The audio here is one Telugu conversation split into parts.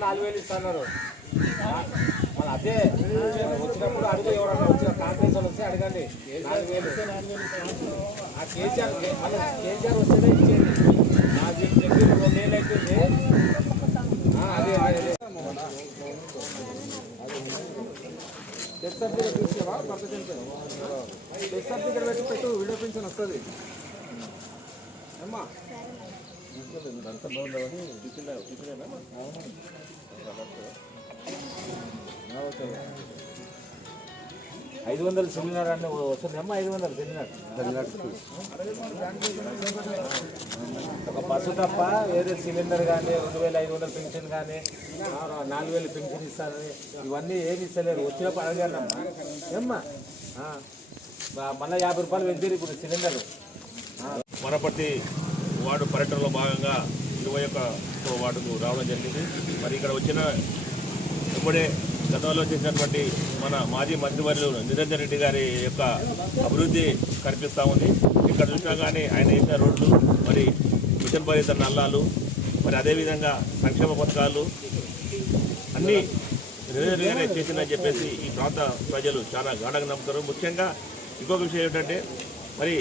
నాలుగు వేలు ఇస్తున్నారు మరి అదే వచ్చినప్పుడు అడుగు ఎవరన్నా వచ్చిన కాంగ్రెస్ వాళ్ళు వస్తే అడగండి నాలుగు వేలు ఆ కేసీఆర్ కేసీఆర్ వస్తేనే ఇచ్చేది నాకు చెప్పి రెండు వేలు అవుతుంది ఆ, అదే అదే డెత్ సర్టిఫికేట్ తీసుకురా భర్త డెత్ సర్టిఫికేట్ పెట్టి పెట్టు వీడియో పెన్షన్ వస్తుంది అమ్మా ఐదు వందలు సిలిండర్ అంటే వస్తుందమ్మా ఐదు వందలు సెమినార్. ఒక బస్సు తప్ప వేరే సిలిండర్ కానీ రెండు వేల ఐదు వందల పెన్షన్ కానీ నాలుగు వేలు పెన్షన్ ఇస్తారని ఇవన్నీ ఏమి ఇస్తలేరు. వచ్చినప్పుడు అడగాలమ్మా ఏమ్మా? మళ్ళీ యాభై రూపాయలు పెంచారు ఇప్పుడు సిలిండర్ వనపర్తి వార్డు పర్యటనలో భాగంగా ఇరవై ఒక్క వార్డుకు రావడం జరిగింది. మరి ఇక్కడ వచ్చిన ఇప్పుడే గతంలో చేసినటువంటి మన మాజీ మంత్రివర్యులు నిరంజన్ రెడ్డి గారి యొక్క అభివృద్ధి కనిపిస్తూ ఉంది. ఇక్కడ చూసినా కానీ ఆయన వేసిన రోడ్లు మరి మిషన్ భరిత నల్లాలు మరి అదేవిధంగా సంక్షేమ పథకాలు అన్నీ నిరంజన్ చేసిందని చెప్పేసి ఈ ప్రాంత ప్రజలు చాలా గాఢంగా నమ్ముతారు. ముఖ్యంగా ఇంకొక విషయం ఏంటంటే మరి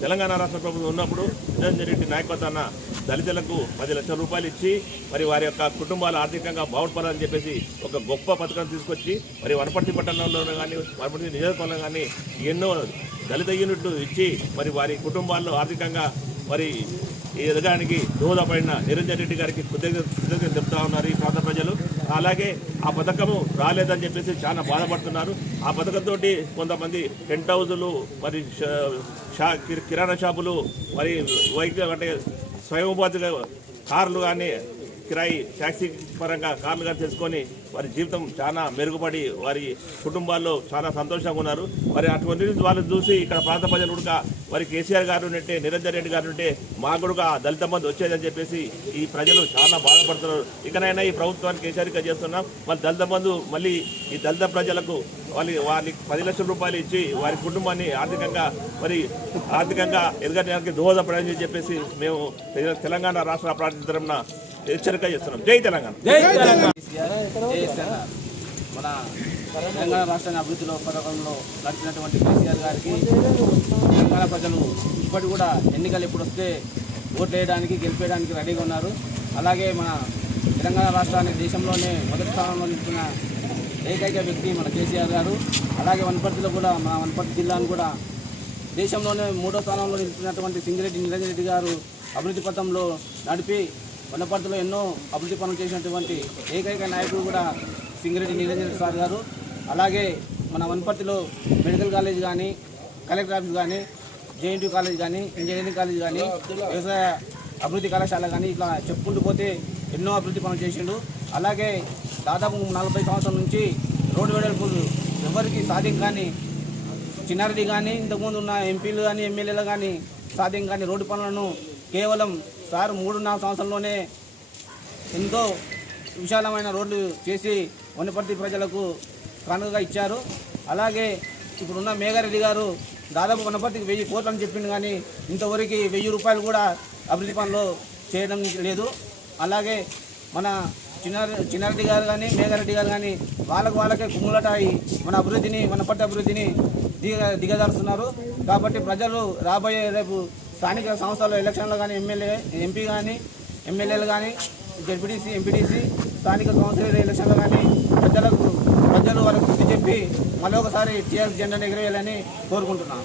తెలంగాణ రాష్ట్ర ప్రభుత్వం ఉన్నప్పుడు నిరంజన్ రెడ్డి నాయకత్వాన దళితులకు పది లక్షల రూపాయలు ఇచ్చి మరి వారి యొక్క కుటుంబాలు ఆర్థికంగా బాగుపడాలని చెప్పేసి ఒక గొప్ప పథకం తీసుకొచ్చి మరి వనపర్తి పట్టణంలో కానీ వనపర్తి నియోజకవర్గంలో కానీ ఎన్నో దళిత యూనిట్లు ఇచ్చి మరి వారి కుటుంబాల్లో ఆర్థికంగా మరి ఈ ఎదగడానికి దోహదపడిన నిరంజన్ రెడ్డి గారికి కృతజ్ఞత కృతజ్ఞత చెప్తా ఉన్నారు ఈ ప్రాంత ప్రజలు. అలాగే ఆ పథకము రాలేదని చెప్పేసి చాలా బాధపడుతున్నారు. ఆ పథకంతో కొంతమంది టెంట్ హౌజులు మరి షా- షా కిరాణా షాపులు మరి వైద్య అంటే స్వయం ఉపాధిగా కార్లు కానీ కిరాయి ట్యాక్సీ పరంగా కార్లుగా చేసుకొని తెలుసుకొని వారి జీవితం చాలా మెరుగుపడి వారి కుటుంబాల్లో చాలా సంతోషంగా ఉన్నారు. మరి అటువంటి వాళ్ళు చూసి ఇక్కడ ప్రాంత ప్రజలు కూడా మరి కేసీఆర్ గారు ఉంటే నిరంజన్ రెడ్డి గారు ఉంటే మా కూడా దళిత మంది వచ్చేదని చెప్పేసి ఈ ప్రజలు చాలా బాధపడుతున్నారు. ఇకనైనా ఈ ప్రభుత్వానికి కేసీఆర్గా చేస్తున్నాం. మరి దళిత బంధు మళ్ళీ ఈ దళిత ప్రజలకు వాళ్ళ వారికి పది లక్షల రూపాయలు ఇచ్చి వారి కుటుంబాన్ని ఆర్థికంగా మరి ఆర్థికంగా ఎదగడానికి దోహదపడని చెప్పేసి మేము తెలంగాణ రాష్ట్ర ప్రాంతం తరఫున హెచ్చరిక చేస్తున్నాం. జై తెలంగాణ. మన తెలంగాణ రాష్ట్రాన్ని అభివృద్ధిలో పథకంలో నడిచినటువంటి కేసీఆర్ గారికి తెలంగాణ ప్రజలు ఇప్పటి కూడా ఎన్నికలు ఎప్పుడు వస్తే ఓట్లు వేయడానికి గెలిపేయడానికి రెడీగా ఉన్నారు. అలాగే మన తెలంగాణ రాష్ట్రాన్ని దేశంలోనే మొదటి స్థానంలో నిలుపుతున్న ఏకైక వ్యక్తి మన కేసీఆర్ గారు. అలాగే వనపర్తిలో కూడా మన వనపర్తి జిల్లాను కూడా దేశంలోనే మూడో స్థానంలో నిలిపినటువంటి సింగిరెడ్డి నిరంజన్ రెడ్డి గారు అభివృద్ధి పథంలో నడిపి వనపర్తిలో ఎన్నో అభివృద్ధి పనులు చేసినటువంటి ఏకైక నాయకుడు కూడా సింగిరెడ్డి నిరంజన్ సార్ గారు. అలాగే మన వనపర్తిలో మెడికల్ కాలేజ్ కానీ కలెక్టర్ ఆఫీస్ కానీ జేఎన్టీ కాలేజ్ కానీ ఇంజనీరింగ్ కాలేజ్ కానీ వ్యవసాయ అభివృద్ధి కళాశాల కానీ ఇట్లా చెప్పుకుంటూ పోతే ఎన్నో అభివృద్ధి పనులు చేసిండు. అలాగే దాదాపు నలభై సంవత్సరాల నుంచి రోడ్డు వెడల్పు ఎవరికి సాధ్యం కానీ చిన్నారెడ్డి కానీ ఇంతకుముందు ఉన్న ఎంపీలు కానీ ఎమ్మెల్యేలు కానీ సాధ్యం కానీ రోడ్డు పనులను కేవలం సార్ మూడు నాలుగు సంవత్సరంలోనే ఎంతో విశాలమైన రోడ్లు చేసి వనపర్తి ప్రజలకు కానుకగా ఇచ్చారు. అలాగే ఇప్పుడున్న మేఘారెడ్డి గారు దాదాపు వనపర్తికి వెయ్యి కోట్లు అని చెప్పింది కానీ ఇంతవరకు వెయ్యి రూపాయలు కూడా అభివృద్ధి పనులు చేయడం లేదు. అలాగే మన చిన్నారె చిన్నారెడ్డి గారు కానీ మేఘారెడ్డి గారు కానీ వాళ్ళకు వాళ్ళకే కుమ్ములటాయి మన అభివృద్ధిని వనపర్తి అభివృద్ధిని దిగ దిగజారుస్తున్నారు. కాబట్టి ప్రజలు రాబోయే రేపు స్థానిక సంస్థల ఎలక్షన్లో కానీ ఎమ్మెల్యే ఎంపీ కానీ ఎమ్మెల్యేలు కానీ జడ్పీటీసీ ఎంపీటీసీ స్థానిక కౌన్సిలర్ ఎలక్షన్లో కానీ ప్రజలకు ప్రజలు వాళ్ళకు బుద్ధి చెప్పి మళ్ళీ ఒకసారి టీఆర్ఎస్ జెండాను ఎగిరేయాలని కోరుకుంటున్నాను